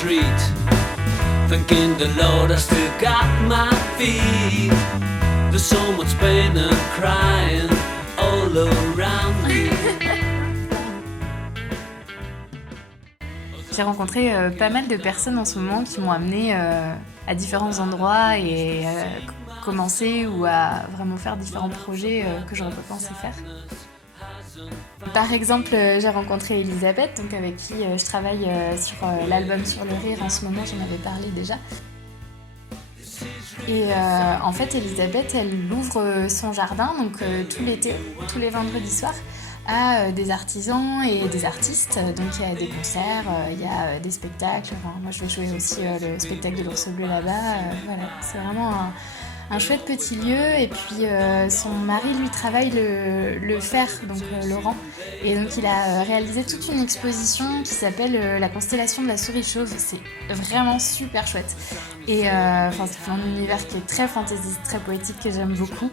street, thanking the Lord I still got my feet. There's so much pain and crying all around me. J'ai rencontré pas mal de personnes en ce moment qui m'ont amenée à différents endroits et à commencer ou à vraiment faire différents projets que j'aurais pas pensé faire. Par exemple, j'ai rencontré Elisabeth, donc avec qui je travaille sur l'album Sur le rire en ce moment, j'en avais parlé déjà. Et en fait, Elisabeth, elle ouvre son jardin donc tout l'été, tous les vendredis soirs, à des artisans et des artistes. Donc il y a des concerts, il y a des spectacles. Enfin, moi, je vais jouer aussi le spectacle de l'Ours Bleu là-bas. Voilà, c'est vraiment un chouette petit lieu. Et puis son mari, lui, travaille le fer, donc Laurent. Et donc il a réalisé toute une exposition qui s'appelle La constellation de la souris chauve. C'est vraiment super chouette. Et c'est un univers qui est très fantaisiste, très poétique, que j'aime beaucoup.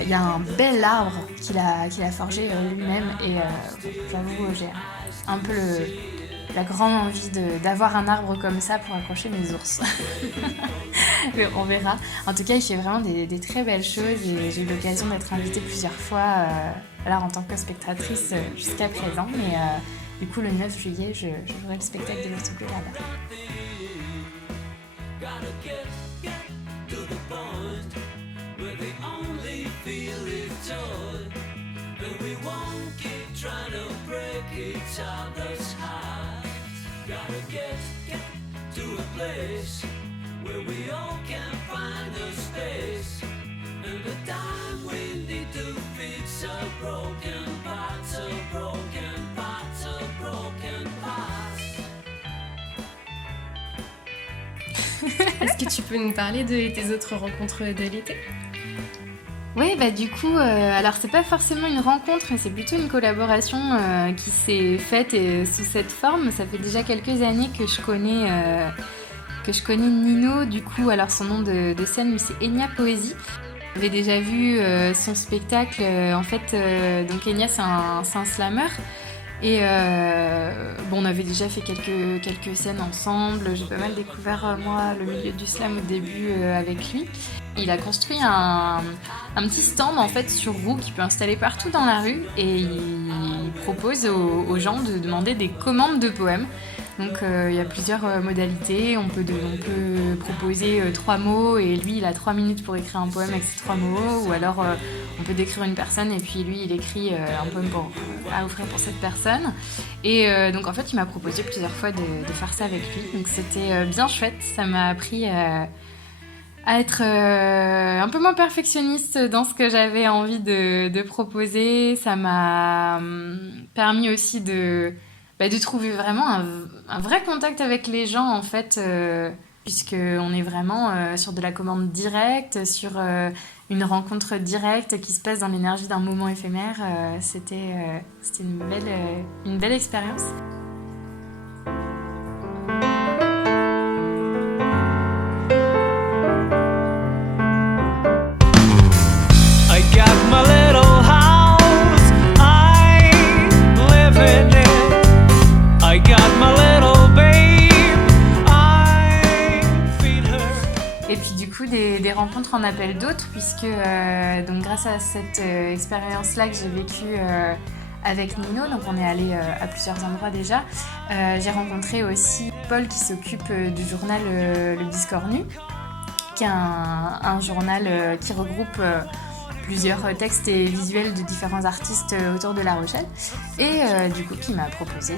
Il y a un bel arbre qu'il a forgé lui-même et j'avoue j'ai un peu la grande envie d'avoir un arbre comme ça pour accrocher mes ours. Mais on verra. En tout cas, il fait vraiment des très belles choses et j'ai eu l'occasion d'être invitée plusieurs fois alors en tant que spectatrice jusqu'à présent. Mais du coup, le 9 juillet, je jouerai le spectacle de l'Ours Bleu là-bas. And we won't keep trying to break each other's hearts. Gotta get to a place where we all can find a space and the time we need to fix our broken parts, our broken parts, our broken parts. Est-ce que tu peux nous parler de tes autres rencontres de l'été ? Oui, du coup, alors c'est pas forcément une rencontre, mais c'est plutôt une collaboration qui s'est faite sous cette forme. Ça fait déjà quelques années que je connais Nino, du coup, alors son nom de scène, lui, c'est Enya Poésie. J'avais déjà vu son spectacle, en fait, donc Enya, c'est un slammer. Et on avait déjà fait quelques scènes ensemble. J'ai pas mal découvert, moi, le milieu du slam au début avec lui. Il a construit un petit stand en fait sur roue qu'il peut installer partout dans la rue et il propose aux gens de demander des commandes de poèmes. Donc il y a plusieurs modalités, on peut proposer 3 mots et lui il a 3 minutes pour écrire un poème avec ces 3 mots, ou alors on peut décrire une personne et puis lui il écrit un poème à offrir pour cette personne. Et donc en fait il m'a proposé plusieurs fois de faire ça avec lui, donc c'était bien chouette, ça m'a appris à être un peu moins perfectionniste dans ce que j'avais envie de proposer. Ça m'a permis aussi de trouver vraiment un vrai contact avec les gens, en fait, puisqu'on est vraiment sur de la commande directe, sur une rencontre directe qui se passe dans l'énergie d'un moment éphémère. C'était une belle expérience. Des rencontres en appellent d'autres, puisque donc grâce à cette expérience-là que j'ai vécue avec Nino, donc on est allé à plusieurs endroits déjà, j'ai rencontré aussi Paul qui s'occupe du journal Le Biscornu, qui est un journal qui regroupe plusieurs textes et visuels de différents artistes autour de La Rochelle, et du coup qui m'a proposé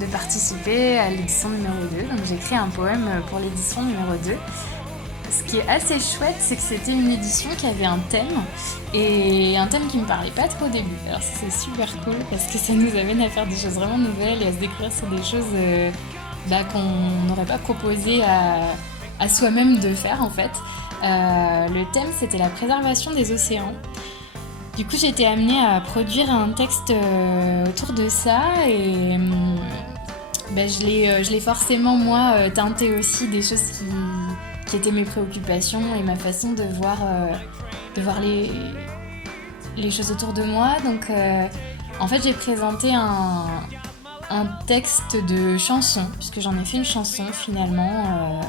de participer à l'édition numéro 2. Donc j'ai écrit un poème pour l'édition numéro 2. Ce qui est assez chouette, c'est que c'était une édition qui avait un thème, et un thème qui me parlait pas trop au début. Alors c'est super cool parce que ça nous amène à faire des choses vraiment nouvelles et à se découvrir sur des choses qu'on n'aurait pas proposé à soi-même de faire en fait. Le thème, c'était la préservation des océans. Du coup, j'ai été amenée à produire un texte autour de ça, et je l'ai forcément moi teinté aussi des choses qui étaient mes préoccupations et ma façon de voir les choses autour de moi. Donc en fait j'ai présenté un un texte de chanson, puisque j'en ai fait une chanson finalement,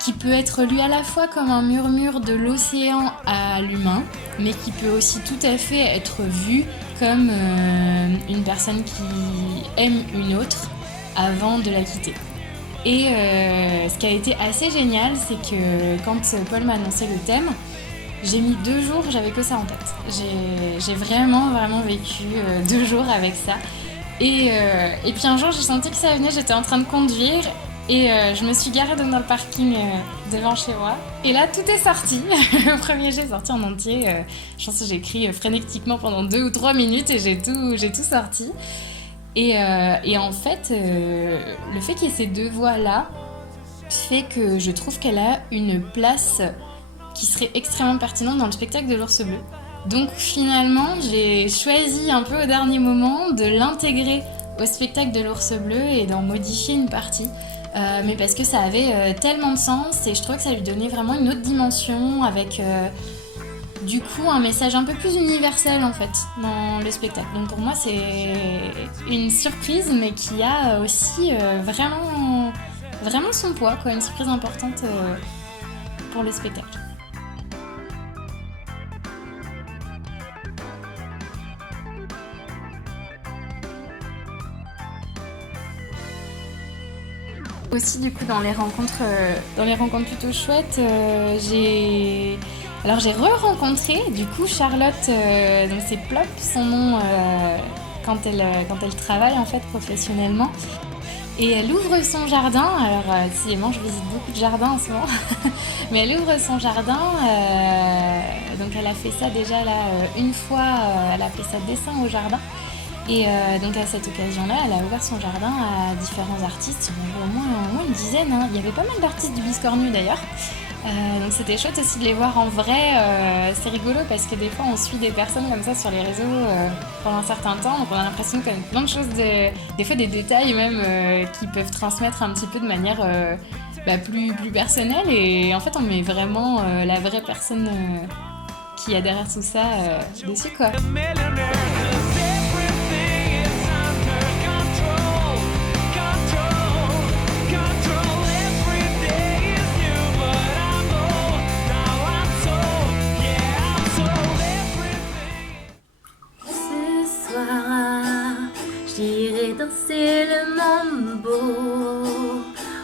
qui peut être lu à la fois comme un murmure de l'océan à l'humain, mais qui peut aussi tout à fait être vu comme une personne qui aime une autre avant de la quitter. Et ce qui a été assez génial, c'est que quand Paul m'a annoncé le thème, j'ai mis 2 jours, j'avais que ça en tête. J'ai vraiment vécu 2 jours avec ça. Et puis un jour, j'ai senti que ça venait, j'étais en train de conduire et je me suis garée dans le parking devant chez moi. Et là, tout est sorti. Le premier jet est sorti en entier. Je pense que j'ai écrit frénétiquement pendant 2 ou 3 minutes et j'ai tout sorti. Et en fait, le fait qu'il y ait ces 2 voix-là fait que je trouve qu'elle a une place qui serait extrêmement pertinente dans le spectacle de l'Ours Bleu. Donc finalement, j'ai choisi un peu au dernier moment de l'intégrer au spectacle de l'Ours Bleu et d'en modifier une partie. Mais parce que ça avait tellement de sens et je trouvais que ça lui donnait vraiment une autre dimension avec du coup un message un peu plus universel en fait dans le spectacle. Donc pour moi c'est une surprise mais qui a aussi vraiment son poids, quoi, une surprise importante pour le spectacle. Aussi du coup dans les rencontres plutôt chouettes, j'ai re-rencontré du coup Charlotte, donc c'est Plop son nom quand elle travaille en fait professionnellement. Et elle ouvre son jardin, alors décidément je visite beaucoup de jardins en ce moment, mais elle ouvre son jardin, donc elle a fait ça déjà là une fois, elle a fait ça dessin au jardin. Et donc à cette occasion-là, elle a ouvert son jardin à différents artistes, au moins une dizaine, hein. Il y avait pas mal d'artistes du Biscornu d'ailleurs. Donc c'était chouette aussi de les voir en vrai, c'est rigolo parce que des fois on suit des personnes comme ça sur les réseaux pendant un certain temps, donc on a l'impression qu'il y a plein de choses, des fois des détails même qui peuvent transmettre un petit peu de manière plus personnelle et en fait on met vraiment la vraie personne qui a derrière tout ça dessus quoi. J'irai danser le mambo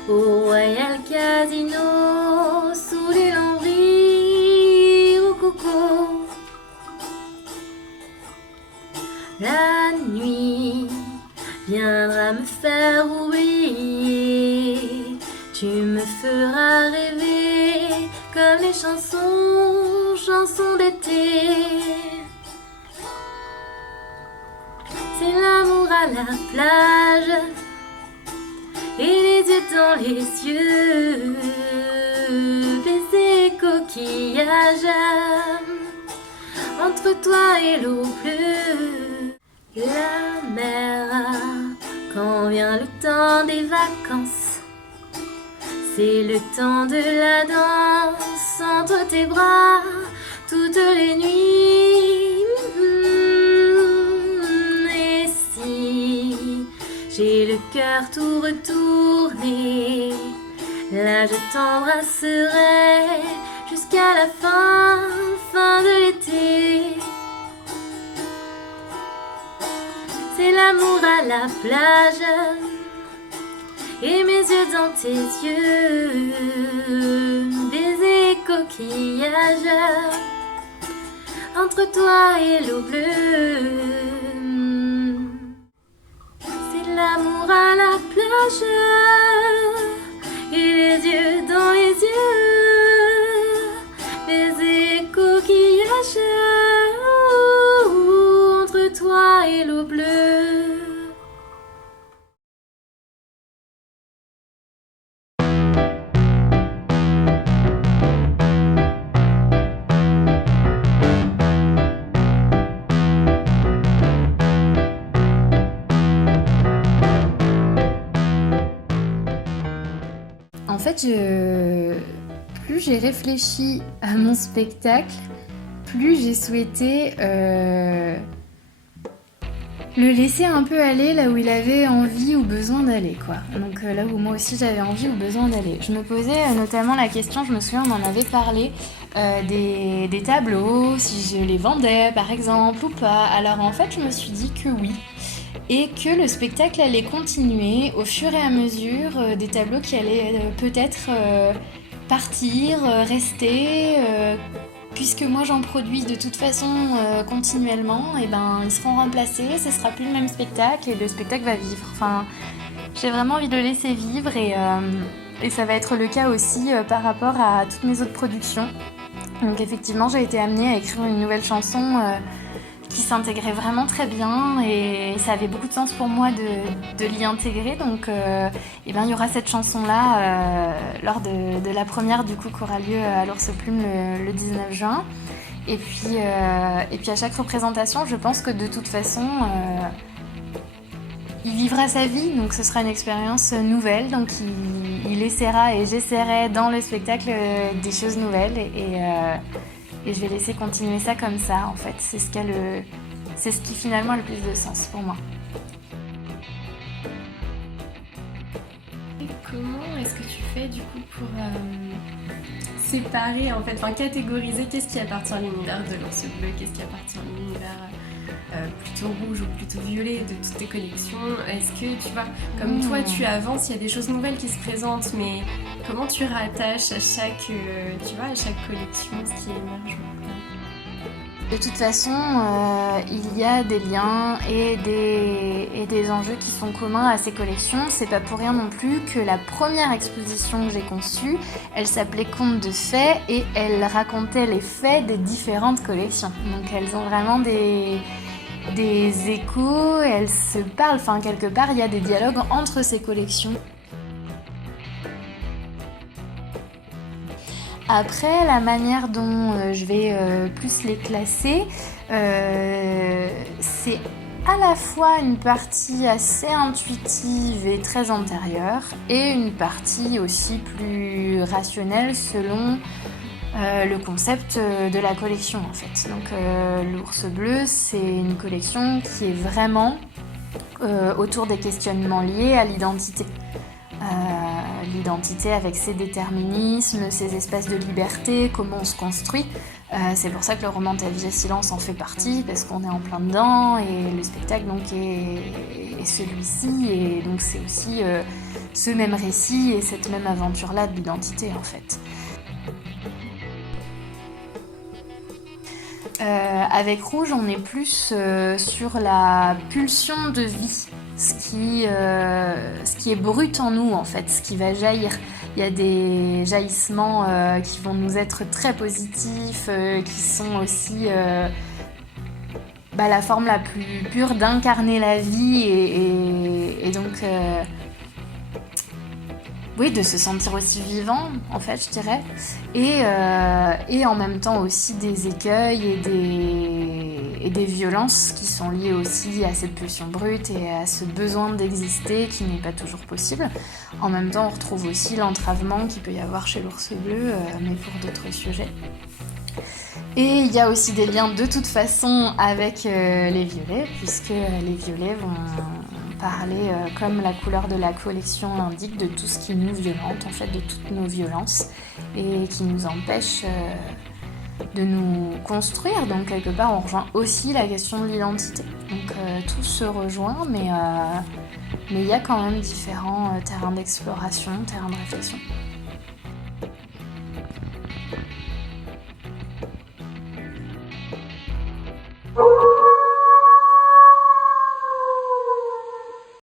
au Royal Casino sous les lambris rococo. La nuit viendra me faire oublier, tu me feras rêver comme les chansons d'été. C'est l'amour à la plage et les yeux dans les yeux, baiser coquillage entre toi et l'eau bleue. La mer, quand vient le temps des vacances, c'est le temps de la danse entre tes bras toutes les nuits. J'ai le cœur tout retourné, là je t'embrasserai jusqu'à la fin de l'été. C'est l'amour à la plage et mes yeux dans tes yeux, baiser coquillage entre toi et l'eau bleue. L'amour à la plage et les yeux dans les yeux, baiser coquillage entre toi et l'eau bleue. En fait, plus j'ai réfléchi à mon spectacle, plus j'ai souhaité le laisser un peu aller là où il avait envie ou besoin d'aller, quoi. Donc là où moi aussi j'avais envie ou besoin d'aller. Je me posais notamment la question, je me souviens on en avait parlé, des tableaux, si je les vendais par exemple ou pas. Alors en fait je me suis dit que oui. Et que le spectacle allait continuer au fur et à mesure, des tableaux qui allaient peut-être partir, rester, puisque moi j'en produis de toute façon continuellement, et ben ils seront remplacés, ce sera plus le même spectacle et le spectacle va vivre. Enfin, j'ai vraiment envie de le laisser vivre et ça va être le cas aussi par rapport à toutes mes autres productions. Donc effectivement j'ai été amenée à écrire une nouvelle chanson qui s'intégrait vraiment très bien et ça avait beaucoup de sens pour moi de l'y intégrer. Donc et ben, il y aura cette chanson-là lors de la première du coup qui aura lieu à l'Ours Plume le 19 juin. Et puis à chaque représentation, je pense que de toute façon, il vivra sa vie, donc ce sera une expérience nouvelle. Donc il essaiera et j'essaierai dans le spectacle des choses nouvelles et je vais laisser continuer ça comme ça, en fait. C'est ce qui finalement a le plus de sens pour moi. Et comment est-ce que tu fais du coup pour séparer, en fait, enfin catégoriser qu'est-ce qui appartient à l'univers de l'Ours Bleu, qu'est-ce qui appartient à l'univers plutôt rouge ou plutôt violet de toutes tes collections? Est-ce que tu vois, comme toi tu avances, il y a des choses nouvelles qui se présentent, mais comment tu rattaches à chaque collection ce qui émerge? De toute façon, il y a des liens et des enjeux qui sont communs à ces collections. C'est pas pour rien non plus que la première exposition que j'ai conçue, elle s'appelait Contes de fées et elle racontait les faits des différentes collections. Donc elles ont vraiment des échos, elles se parlent, enfin quelque part il y a des dialogues entre ces collections. Après, la manière dont je vais plus les classer, c'est à la fois une partie assez intuitive et très antérieure et une partie aussi plus rationnelle selon le concept de la collection en fait. Donc l'Ours Bleu, c'est une collection qui est vraiment autour des questionnements liés à l'identité. L'identité avec ses déterminismes, ses espaces de liberté, comment on se construit. C'est pour ça que le roman Ta vie et silence en fait partie, parce qu'on est en plein dedans, et le spectacle donc est celui-ci, et donc c'est aussi ce même récit et cette même aventure-là de l'identité en fait. Avec Rouge, on est plus sur la pulsion de vie, ce qui est brut en nous en fait, ce qui va jaillir. Il y a des jaillissements qui vont nous être très positifs, qui sont aussi la forme la plus pure d'incarner la vie et donc oui, de se sentir aussi vivant, en fait, je dirais. Et en même temps aussi des écueils et des violences qui sont liées aussi à cette pulsion brute et à ce besoin d'exister qui n'est pas toujours possible. En même temps, on retrouve aussi l'entravement qu'il peut y avoir chez l'Ours Bleu, mais pour d'autres sujets. Et il y a aussi des liens de toute façon avec les violets, puisque les violets vont parler, comme la couleur de la collection l'indique, de tout ce qui nous violente, en fait, de toutes nos violences, et qui nous empêche de nous construire. Donc quelque part, on rejoint aussi la question de l'identité. Donc tout se rejoint, mais il y a quand même différents terrains d'exploration, terrains de réflexion.